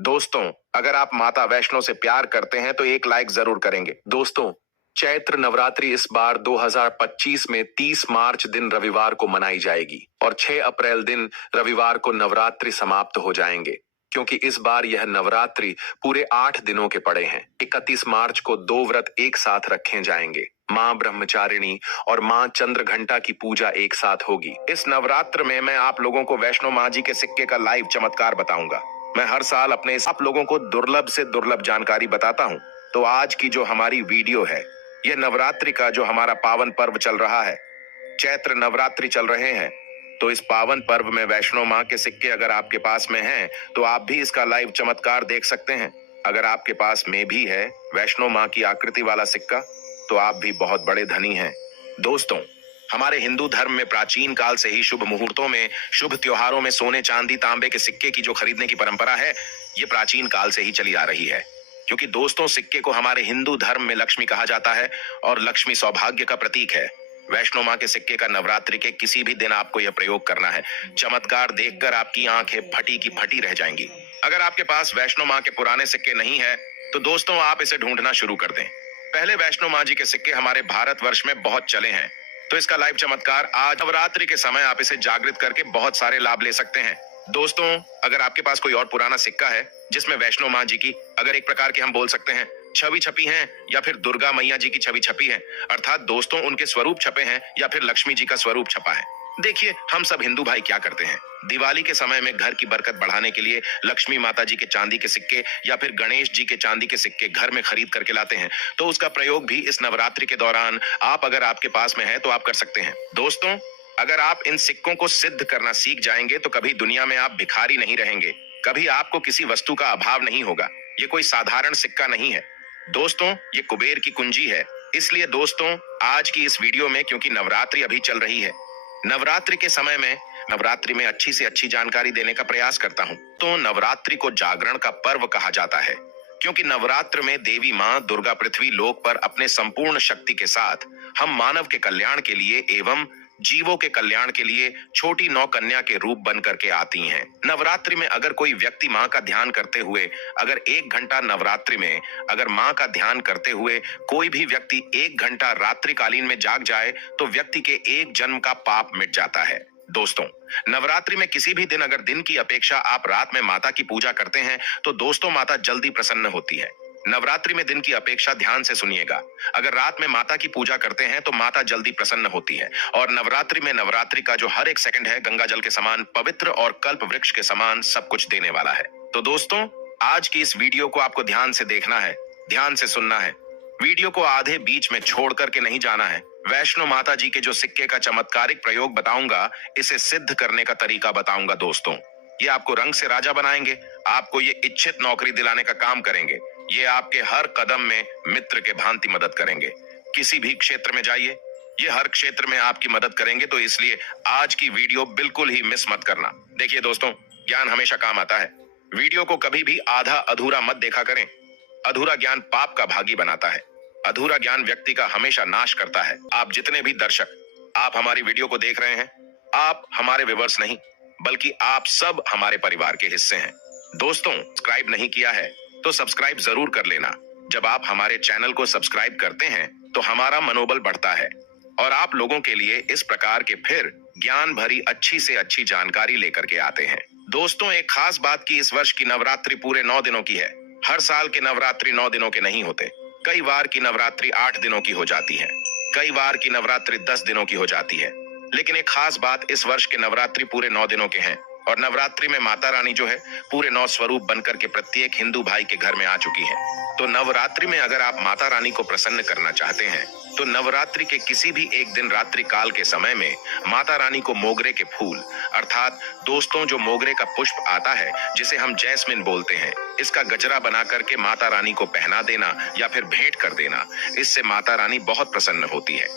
दोस्तों, अगर आप माता वैष्णो से प्यार करते हैं तो एक लाइक जरूर करेंगे। दोस्तों, चैत्र नवरात्रि इस बार 2025 में 30 मार्च दिन रविवार को मनाई जाएगी और 6 अप्रैल दिन रविवार को नवरात्रि समाप्त हो जाएंगे, क्योंकि इस बार यह नवरात्रि पूरे 8 दिनों के पड़े हैं। 31 मार्च को 2 व्रत एक साथ रखे जाएंगे। माँ ब्रह्मचारिणी और माँ चंद्रघंटा की पूजा एक साथ होगी। इस नवरात्र में मैं आप लोगों को वैष्णो माँ जी के सिक्के का लाइव चमत्कार बताऊंगा। मैं हर साल अपने आप लोगों को दुर्लभ से दुर्लभ जानकारी बताता हूं। तो आज की जो हमारी वीडियो है, यह नवरात्रि का जो हमारा पावन पर्व चल रहा है, चैत्र नवरात्रि चल रहे हैं, तो इस पावन पर्व में वैष्णो माँ के सिक्के अगर आपके पास में हैं, तो आप भी इसका लाइव चमत्कार देख सकते हैं। अगर आपके पास में भी है वैष्णो माँ की आकृति वाला सिक्का, तो आप भी बहुत बड़े धनी हैं। दोस्तों, हमारे हिंदू धर्म में प्राचीन काल से ही शुभ मुहूर्तों में, शुभ त्योहारों में सोने चांदी तांबे के सिक्के की जो खरीदने की परंपरा है, ये प्राचीन काल से ही चली आ रही है। क्योंकि दोस्तों, सिक्के को हमारे हिंदू धर्म में लक्ष्मी कहा जाता है और लक्ष्मी सौभाग्य का प्रतीक है। वैष्णो माँ के सिक्के का नवरात्रि के किसी भी दिन आपको यह प्रयोग करना है। चमत्कार देखकर आपकी आंखें फटी की फटी रह जाएंगी। अगर आपके पास वैष्णो माँ के पुराने सिक्के नहीं है, तो दोस्तों आप इसे ढूंढना शुरू कर दें। पहले वैष्णो माँ जी के सिक्के हमारे भारतवर्ष में बहुत चले हैं, तो इसका लाइव चमत्कार आज नवरात्रि के समय आप इसे जागृत करके बहुत सारे लाभ ले सकते हैं। दोस्तों, अगर आपके पास कोई और पुराना सिक्का है जिसमें वैष्णो माँ जी की, अगर एक प्रकार की हम बोल सकते हैं छवि छपी है, या फिर दुर्गा मैया जी की छवि छपी है, अर्थात दोस्तों उनके स्वरूप छपे हैं, या फिर लक्ष्मी जी का स्वरूप छपा है। देखिए, हम सब हिंदू भाई क्या करते हैं, दिवाली के समय में घर की बरकत बढ़ाने के लिए लक्ष्मी माता जी के चांदी के सिक्के या फिर गणेश जी के चांदी के सिक्के घर में खरीद करके लाते हैं। तो उसका प्रयोग भी इस नवरात्रि के दौरान आप, अगर आपके पास में है, तो आप कर सकते हैं। दोस्तों, अगर आप इन सिक्कों को सिद्ध करना सीख जाएंगे तो कभी दुनिया में आप भिखारी नहीं रहेंगे, कभी आपको किसी वस्तु का अभाव नहीं होगा। ये कोई साधारण सिक्का नहीं है दोस्तों, ये कुबेर की कुंजी है। इसलिए दोस्तों, आज की इस वीडियो में, क्योंकि नवरात्रि अभी चल रही है, नवरात्रि के समय में नवरात्रि में अच्छी से अच्छी जानकारी देने का प्रयास करता हूं। तो नवरात्रि को जागरण का पर्व कहा जाता है, क्योंकि नवरात्र में देवी मां दुर्गा पृथ्वी लोक पर अपने संपूर्ण शक्ति के साथ हम मानव के कल्याण के लिए एवं जीवों के कल्याण के लिए छोटी नौ कन्या के रूप बन करके आती हैं। नवरात्रि में अगर कोई व्यक्ति माँ का ध्यान करते हुए, अगर 1 घंटा नवरात्रि में अगर माँ का ध्यान करते हुए कोई भी व्यक्ति 1 घंटा रात्रिकालीन में जाग जाए, तो व्यक्ति के एक जन्म का पाप मिट जाता है। दोस्तों, नवरात्रि में किसी भी दिन अगर दिन की अपेक्षा आप रात में माता की पूजा करते हैं, तो दोस्तों माता जल्दी प्रसन्न होती है। नवरात्रि में दिन की अपेक्षा ध्यान से सुनिएगा, अगर रात में माता की पूजा करते हैं तो माता जल्दी प्रसन्न होती है। और नवरात्रि में नवरात्रि का जो हर एक सेकंड है गंगा जल के समान पवित्र और कल्प वृक्ष के समान सब कुछ देने वाला है। तो दोस्तों, आज की इस वीडियो को आपको ध्यान से देखना है, ध्यान से सुनना है। वीडियो को आधे बीच में छोड़ करके नहीं जाना है। वैष्णो माता जी के जो सिक्के का चमत्कारिक प्रयोग बताऊंगा, इसे सिद्ध करने का तरीका बताऊंगा। दोस्तों, ये आपको रंग से राजा बनाएंगे, आपको ये इच्छित नौकरी दिलाने का काम करेंगे, ये आपके हर कदम में मित्र के भांति मदद करेंगे। किसी भी क्षेत्र में जाइए, ये हर क्षेत्र में आपकी मदद करेंगे। तो इसलिए आज की वीडियो बिल्कुल ही मिस मत करना। देखिए दोस्तों, ज्ञान हमेशा काम आता है। वीडियो को कभी भी आधा अधूरा मत देखा करें। अधूरा ज्ञान पाप का भागी बनाता है। अधूरा ज्ञान व्यक्ति का हमेशा नाश करता है। आप जितने भी दर्शक आप हमारी वीडियो को देख रहे हैं, आप हमारे व्यूअर्स नहीं, बल्कि आप सब हमारे परिवार के हिस्से हैं। दोस्तों, सब्सक्राइब नहीं किया है तो सब्सक्राइब जरूर कर लेना। जब आप हमारे चैनल को सब्सक्राइब करते हैं तो हमारा मनोबल बढ़ता है और आप लोगों के लिए इस प्रकार के फिर ज्ञान भरी अच्छी से अच्छी जानकारी लेकर के आते हैं। दोस्तों, एक खास बात की इस वर्ष की नवरात्रि पूरे 9 दिनों की है। हर साल के नवरात्रि 9 दिनों के नहीं होते। कई बार की नवरात्रि 8 दिनों की हो जाती है, कई बार की नवरात्रि 10 दिनों की हो जाती है। लेकिन एक खास बात, इस वर्ष के नवरात्रि पूरे 9 दिनों के हैं। और नवरात्रि में माता रानी जो है पूरे 9 स्वरूप बनकर के प्रत्येक हिंदू भाई के घर में आ चुकी है। तो नवरात्रि में अगर आप माता रानी को प्रसन्न करना चाहते हैं, तो नवरात्रि के किसी भी एक दिन रात्रि काल के समय में माता रानी को मोगरे के फूल, अर्थात दोस्तों जो मोगरे का पुष्प आता है जिसे हम जैस्मिन बोलते हैं, इसका गजरा बना करके माता रानी को पहना देना या फिर भेंट कर देना। इससे माता रानी बहुत प्रसन्न होती है।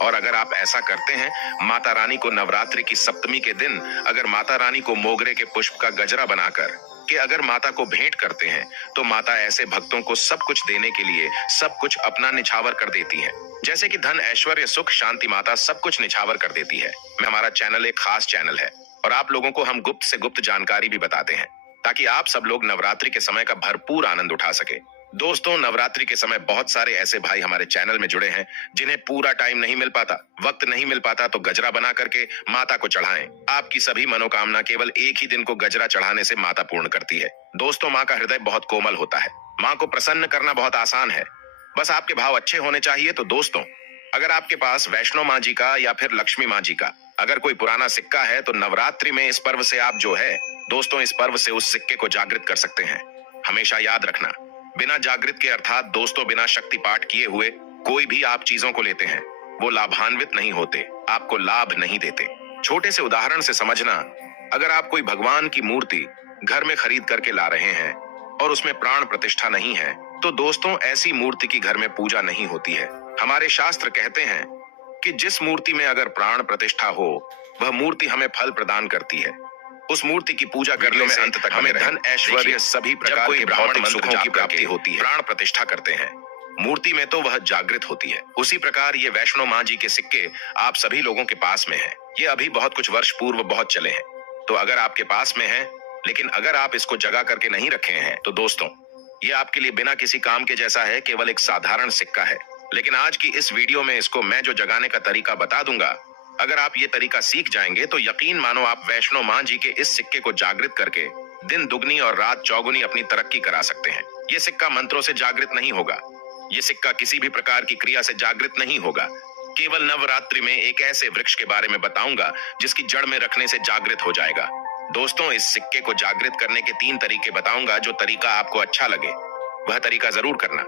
और अगर आप ऐसा करते हैं, माता रानी को नवरात्रि की सप्तमी के दिन अगर माता रानी को मोगरे के पुष्प का गजरा बनाकर कि अगर माता को भेंट करते हैं, तो माता ऐसे भक्तों को सब कुछ देने के लिए सब कुछ अपना निछावर कर देती है। जैसे कि धन, ऐश्वर्य, सुख, शांति, माता सब कुछ निछावर कर देती है। हमारा चैनल एक खास चैनल है और आप लोगों को हम गुप्त से गुप्त जानकारी भी बताते हैं। ताकि आप सब लोग नवरात्रि के समय का भरपूर आनंद उठा सके। दोस्तों, नवरात्रि के समय बहुत सारे ऐसे भाई हमारे चैनल में जुड़े हैं जिन्हें पूरा टाइम नहीं मिल पाता, वक्त नहीं मिल पाता, तो गजरा बना करके माता को चढ़ाएं। आपकी सभी मनोकामना केवल एक ही दिन को गजरा चढ़ाने से माता पूर्ण करती है। दोस्तों, माँ का हृदय बहुत कोमल होता है। माँ को प्रसन्न करना बहुत आसान है, बस आपके भाव अच्छे होने चाहिए। तो दोस्तों, अगर आपके पास वैष्णो माँ जी का या फिर लक्ष्मी माँ जी का अगर कोई पुराना सिक्का है, तो नवरात्रि में इस पर्व से आप जो है दोस्तों, इस पर्व से उस सिक्के को जागृत कर सकते हैं। हमेशा याद रखना, बिना जागृत के अर्थात दोस्तों बिना शक्ति पाठ किए हुए कोई भी आप चीजों को लेते हैं, वो लाभान्वित नहीं होते, आपको लाभ नहीं देते। छोटे से उदाहरण से समझना, अगर आप कोई भगवान की मूर्ति घर में खरीद करके ला रहे हैं और उसमें प्राण प्रतिष्ठा नहीं है, तो दोस्तों ऐसी मूर्ति की घर में पूजा नहीं होती है। हमारे शास्त्र कहते हैं कि जिस मूर्ति में अगर प्राण प्रतिष्ठा हो, वह मूर्ति हमें फल प्रदान करती है। उस मूर्ति की पूजा करने से अंत तक हमें धन, ऐश्वर्य, सभी प्रकार के भौतिक सुखों की प्राप्ति होती है। प्राण प्रतिष्ठा करते हैं मूर्ति में, तो वह जागृत होती है। उसी प्रकार ये वैष्णो माँ जी के सिक्के आप सभी लोगों के पास में हैं। ये अभी बहुत कुछ वर्ष पूर्व बहुत चले हैं, तो अगर आपके पास में है, लेकिन अगर आप इसको जगा करके नहीं रखे हैं, तो दोस्तों ये आपके लिए बिना किसी काम के जैसा है, केवल एक साधारण सिक्का है। लेकिन आज की इस वीडियो में इसको मैं जो जगाने का तरीका बता दूंगा, अगर आप ये तरीका सीख जाएंगे तो यकीन मानो आप वैष्णो माँ जी के इस सिक्के को जागृत करके दिन दुगनी और रात चौगुनी अपनी तरक्की करा सकते हैं। ये सिक्का मंत्रों से जागृत नहीं होगा, ये सिक्का किसी भी प्रकार की क्रिया से जागृत नहीं होगा। केवल नवरात्रि में एक ऐसे वृक्ष के बारे में बताऊंगा जिसकी जड़ में रखने से जागृत हो जाएगा। दोस्तों, इस सिक्के को जागृत करने के 3 तरीके बताऊंगा। जो तरीका आपको अच्छा लगे वह तरीका जरूर करना।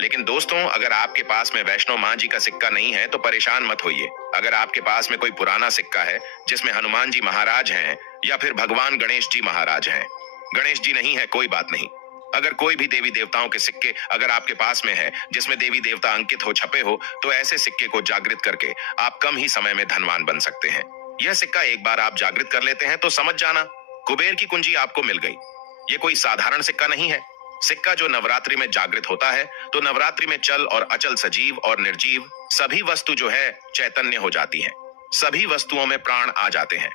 लेकिन दोस्तों, अगर आपके पास में वैष्णो माँ जी का सिक्का नहीं है तो परेशान मत होइए। अगर आपके पास में कोई पुराना सिक्का है जिसमें हनुमान जी महाराज हैं या फिर भगवान गणेश जी महाराज हैं, गणेश जी नहीं है कोई बात नहीं, अगर कोई भी देवी देवताओं के सिक्के अगर आपके पास में है जिसमें देवी देवता अंकित हो, छपे हो, तो ऐसे सिक्के को जागृत करके आप कम ही समय में धनवान बन सकते हैं। यह सिक्का एक बार आप जागृत कर लेते हैं तो समझ जाना कुबेर की कुंजी आपको मिल गई। ये कोई साधारण सिक्का नहीं है। सिक्का जो नवरात्रि में जागृत होता है, तो नवरात्रि में चल और अचल, सजीव और निर्जीव सभी वस्तु जो है चैतन्य हो जाती हैं। सभी वस्तुओं में प्राण आ जाते हैं।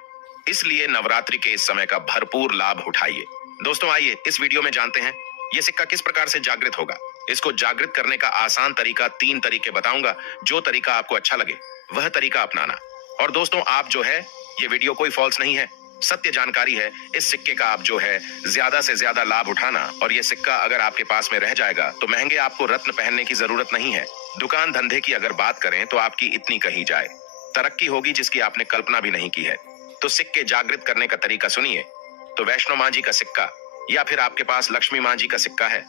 इसलिए नवरात्रि के इस समय का भरपूर लाभ उठाइए। दोस्तों, आइए इस वीडियो में जानते हैं ये सिक्का किस प्रकार से जागृत होगा। इसको जागृत करने का आसान तरीका 3 तरीके बताऊंगा। जो तरीका आपको अच्छा लगे वह तरीका अपनाना। और दोस्तों, आप जो है ये वीडियो कोई फॉल्स नहीं है, सत्य जानकारी है। इस सिक्के का आप जो है ज्यादा से ज्यादा लाभ उठाना। और ये सिक्का अगर आपके पास में रह जाएगा तो महंगे आपको रत्न पहनने की जरूरत नहीं है। दुकान धंधे की अगर बात करें तो आपकी इतनी कही जाए, तरक्की होगी जिसकी आपने कल्पना भी नहीं की है। तो सिक्के जागृत करने का तरीका सुनिए। तो वैष्णो माँ जी का सिक्का, या फिर आपके पास लक्ष्मी माँ जी का सिक्का है,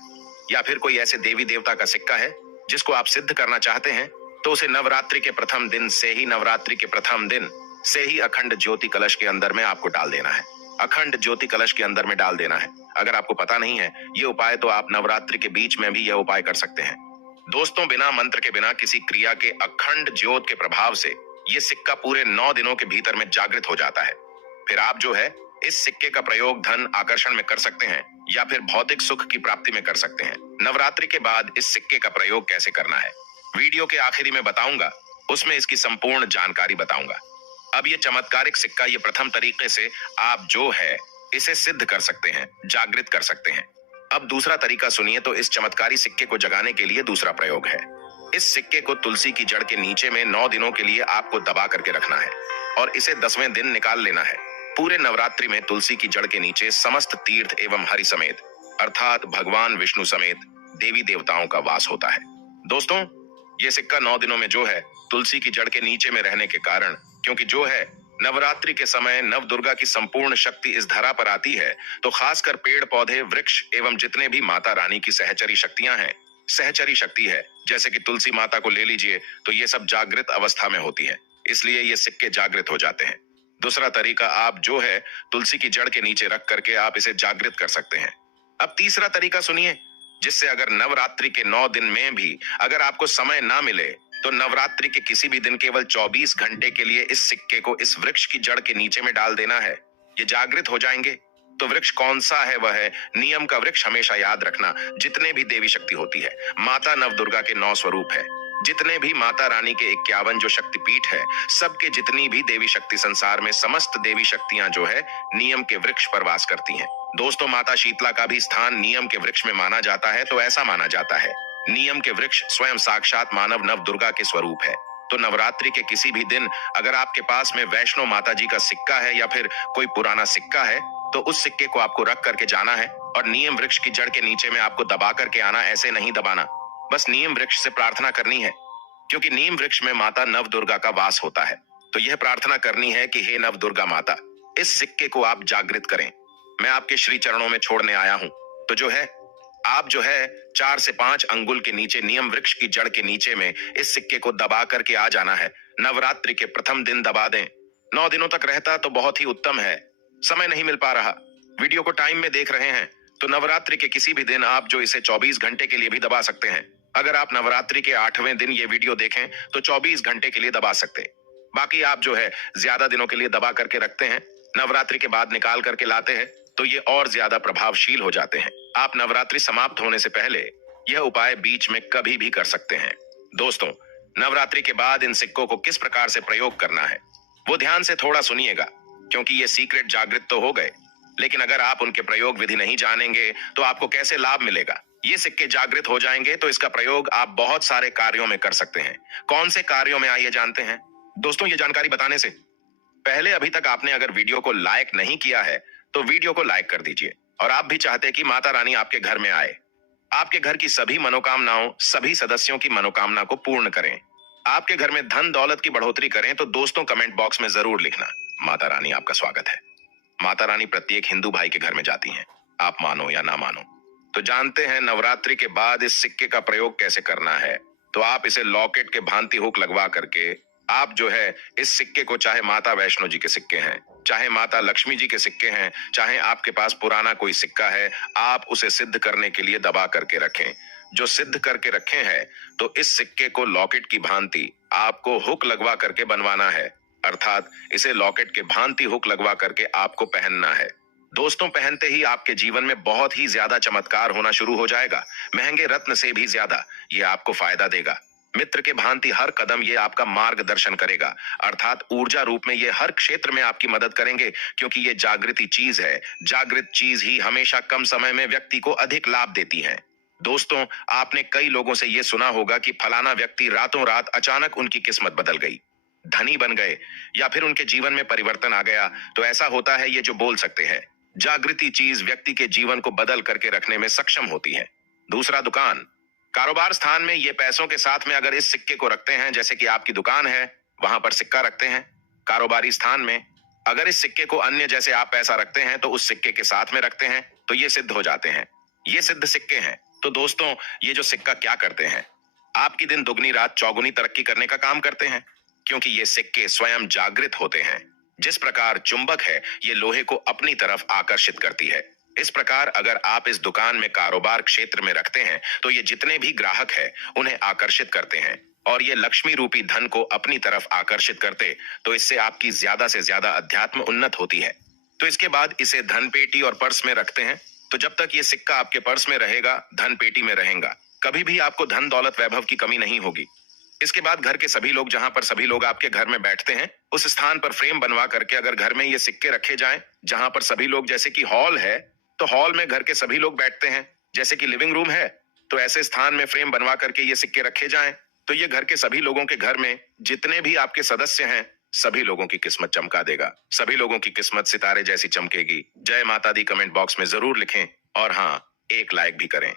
या फिर कोई ऐसे देवी देवता का सिक्का है जिसको आप सिद्ध करना चाहते हैं, तो उसे नवरात्रि के प्रथम दिन से ही, नवरात्रि के प्रथम दिन से ही अखंड ज्योति कलश के अंदर में आपको डाल देना है। अखंड ज्योति कलश के अंदर में डाल देना है। अगर आपको पता नहीं है ये उपाय, तो आप नवरात्रि के बीच में भी यह उपाय कर सकते हैं। दोस्तों, बिना मंत्र के, बिना किसी क्रिया के, अखंड ज्योत के प्रभाव से ये सिक्का पूरे 9 दिनों के भीतर में जागृत हो जाता है। फिर आप जो है इस सिक्के का प्रयोग धन आकर्षण में कर सकते हैं या फिर भौतिक सुख की प्राप्ति में कर सकते हैं। नवरात्रि के बाद इस सिक्के का प्रयोग कैसे करना है वीडियो के आखिरी में बताऊंगा, उसमें इसकी संपूर्ण जानकारी बताऊंगा। अब ये चमत्कारिक सिक्का, ये प्रथम तरीके से आप जो है इसे सिद्ध कर सकते हैं, जागृत कर सकते हैं। अब दूसरा तरीका सुनिए। तो इस चमत्कारी सिक्के को जगाने के लिए दूसरा प्रयोग है। इस सिक्के को तुलसी की जड़ के नीचे में 9 दिनों के लिए आपको दबा करके रखना है और इसे 10वें दिन निकाल लेना है। पूरे नवरात्रि में तुलसी की जड़ के नीचे समस्त तीर्थ एवं हरि समेत, अर्थात भगवान विष्णु समेत देवी देवताओं का वास होता है। दोस्तों, ये सिक्का 9 दिनों में जो है तुलसी की जड़ के नीचे में रहने के कारण, क्योंकि जो है नवरात्रि के समय नव दुर्गा की संपूर्ण शक्ति इस धरा पर आती है, तो खासकर पेड़ पौधे, वृक्ष एवं जितने भी माता रानी की सहचरी शक्तियां हैं, सहचरी शक्ति है, जैसे कि तुलसी माता को ले लीजिए, तो ये सब जागृत अवस्था में होती है। इसलिए ये सिक्के जागृत हो जाते हैं। दूसरा तरीका, आप जो है तुलसी की जड़ के नीचे रख करके आप इसे जागृत कर सकते हैं। अब तीसरा तरीका सुनिए, जिससे अगर नवरात्रि के 9 दिन में भी अगर आपको समय ना मिले, तो नवरात्रि के किसी भी दिन केवल 24 घंटे के लिए इस सिक्के को इस वृक्ष की जड़ के नीचे में डाल देना है। ये जागृत हो जाएंगे। तो वृक्ष कौन सा है? वह है नियम का वृक्ष। हमेशा याद रखना, जितने भी देवी शक्ति होती है, माता नव दुर्गा के 9 स्वरूप है, जितने भी माता रानी के 51 जो शक्तिपीठ है, सबके जितनी भी देवी शक्ति संसार में, समस्त देवी शक्तियां जो है नियम के वृक्ष पर वास करती हैं। दोस्तों, माता शीतला का भी स्थान नियम के वृक्ष में माना जाता है। तो ऐसा माना जाता है, नियम के वृक्ष स्वयं साक्षात मानव नव दुर्गा के स्वरूप है। तो नवरात्रि के किसी भी दिन अगर आपके पास में वैष्णो माता जी का सिक्का है या फिर कोई पुराना सिक्का है, तो उस सिक्के को आपको रख करके जाना है और नियम वृक्ष की जड़ के नीचे में आपको दबा करके आना। ऐसे नहीं दबाना, बस नियम वृक्ष से प्रार्थना करनी है, क्योंकि नीम वृक्ष में माता नव दुर्गा का वास होता है। तो यह प्रार्थना करनी है कि हे नव दुर्गा माता, इस सिक्के को आप जागृत करें, मैं आपके श्री चरणों में छोड़ने आया हूं। तो आप 4 से 5 अंगुल के नीचे नियम वृक्ष की जड़ के नीचे में इस सिक्के को दबा करके आ जाना है। नवरात्रि के प्रथम दिन दबा दें। 9 दिनों तक रहता तो बहुत ही उत्तम है। समय नहीं मिल पा रहा, वीडियो को टाइम में देख रहे हैं, तो नवरात्रि के किसी भी दिन आप इसे 24 घंटे के लिए भी दबा सकते हैं। अगर आप नवरात्रि के 8वें दिन ये वीडियो देखें तो 24 घंटे के लिए दबा सकते हैं। बाकी आप ज्यादा दिनों के लिए दबा करके रखते हैं, नवरात्रि के बाद निकाल करके लाते हैं, तो ये और ज्यादा प्रभावशील हो जाते हैं। आप नवरात्रि समाप्त होने से पहले यह उपाय बीच में कभी भी कर सकते हैं। दोस्तों, नवरात्रि के बाद इन सिक्कों को किस प्रकार से प्रयोग करना है वो ध्यान से थोड़ा सुनिएगा, क्योंकि ये सीक्रेट जागृत तो हो गए, लेकिन अगर आप उनके प्रयोग विधि नहीं जानेंगे तो आपको कैसे लाभ मिलेगा। ये सिक्के जागृत हो जाएंगे तो इसका प्रयोग आप बहुत सारे कार्यों में कर सकते हैं। कौन से कार्यों में आइए जानते हैं। दोस्तों, ये जानकारी बताने से पहले अभी तक आपने अगर वीडियो को लाइक नहीं किया है तो वीडियो को लाइक कर दीजिए। और आप भी चाहते कि माता रानी आपके घर में आए, आपके घर की सभी मनोकामनाओं, सभी सदस्यों की मनोकामना को पूर्ण करें, आपके घर में धन दौलत की बढ़ोतरी करें, तो दोस्तों कमेंट बॉक्स में जरूर लिखना, माता रानी आपका स्वागत है। माता रानी प्रत्येक हिंदू भाई के घर में जाती हैं, आप मानो या ना मानो। तो जानते हैं नवरात्रि के बाद इस सिक्के का प्रयोग कैसे करना है। तो आप इसे लॉकेट के भांति हुक लगवा करके आप इस सिक्के को, चाहे माता वैष्णो जी के सिक्के हैं, चाहे माता लक्ष्मी जी के सिक्के हैं, चाहे आपके पास पुराना कोई सिक्का है, आप उसे सिद्ध करने के लिए दबा करके रखें। जो सिद्ध करके रखे हैं तो इस सिक्के को लॉकेट की भांति आपको हुक लगवा करके बनवाना है, अर्थात इसे लॉकेट के भांति हुक लगवा करके आपको पहनना है। दोस्तों, पहनते ही आपके जीवन में बहुत ही ज्यादा चमत्कार होना शुरू हो जाएगा। महंगे रत्न से भी ज्यादा ये आपको फायदा देगा। मित्र के भांति हर कदम ये आपका मार्गदर्शन करेगा, अर्थात ऊर्जा रूप में ये हर क्षेत्र में आपकी मदद करेंगे, क्योंकि ये जागृति चीज है। जागृत चीज ही हमेशा कम समय में व्यक्ति को अधिक लाभ देती है। दोस्तों, आपने कई लोगों से ये सुना होगा कि फलाना व्यक्ति रातों रात अचानक उनकी किस्मत बदल गई, धनी बन गए, या फिर उनके जीवन में परिवर्तन आ गया। तो ऐसा होता है ये जो बोल सकते हैं। जागृति चीज व्यक्ति के जीवन को बदल करके रखने में सक्षम होती है। दूसरा, दुकान, कारोबार स्थान में ये पैसों के साथ में अगर इस सिक्के को रखते हैं, जैसे कि आपकी दुकान है वहां पर सिक्का रखते हैं, कारोबारी स्थान में अगर इस सिक्के को अन्य जैसे आप पैसा रखते हैं तो उस सिक्के के साथ में रखते हैं, तो ये सिद्ध हो जाते हैं। ये सिद्ध सिक्के हैं। तो दोस्तों, ये जो सिक्का क्या करते हैं, आपकी दिन दुगनी रात चौगुनी तरक्की करने का काम करते हैं, क्योंकि ये सिक्के स्वयं जागृत होते हैं। जिस प्रकार चुंबक है ये लोहे को अपनी तरफ आकर्षित करती है, इस प्रकार अगर आप इस दुकान में कारोबार क्षेत्र में रखते हैं तो ये जितने भी ग्राहक हैं उन्हें आकर्षित करते हैं, और ये लक्ष्मी रूपी धन को अपनी तरफ आकर्षित करते, तो इससे आपकी ज्यादा से ज्यादा अध्यात्म उन्नत होती है। तो इसके बाद इसे धन पेटी और पर्स में रखते हैं। तो जब तक ये सिक्का आपके पर्स में रहेगा, धन पेटी में रहेगा, कभी भी आपको धन दौलत वैभव की कमी नहीं होगी। इसके बाद घर के सभी लोग, जहां पर सभी लोग आपके घर में बैठते हैं, उस स्थान पर फ्रेम बनवा करके अगर घर में ये सिक्के रखे जाएं, जहां पर सभी लोग, जैसे कि हॉल है तो हॉल में घर के सभी लोग बैठते हैं, जैसे कि लिविंग रूम है तो ऐसे स्थान में फ्रेम बनवा करके ये सिक्के रखे जाएं, तो ये घर के सभी लोगों के घर में जितने भी आपके सदस्य हैं सभी लोगों की किस्मत चमका देगा। सभी लोगों की किस्मत सितारे जैसी चमकेगी। जय माता दी कमेंट बॉक्स में जरूर लिखें, और हाँ, एक लाइक भी करें।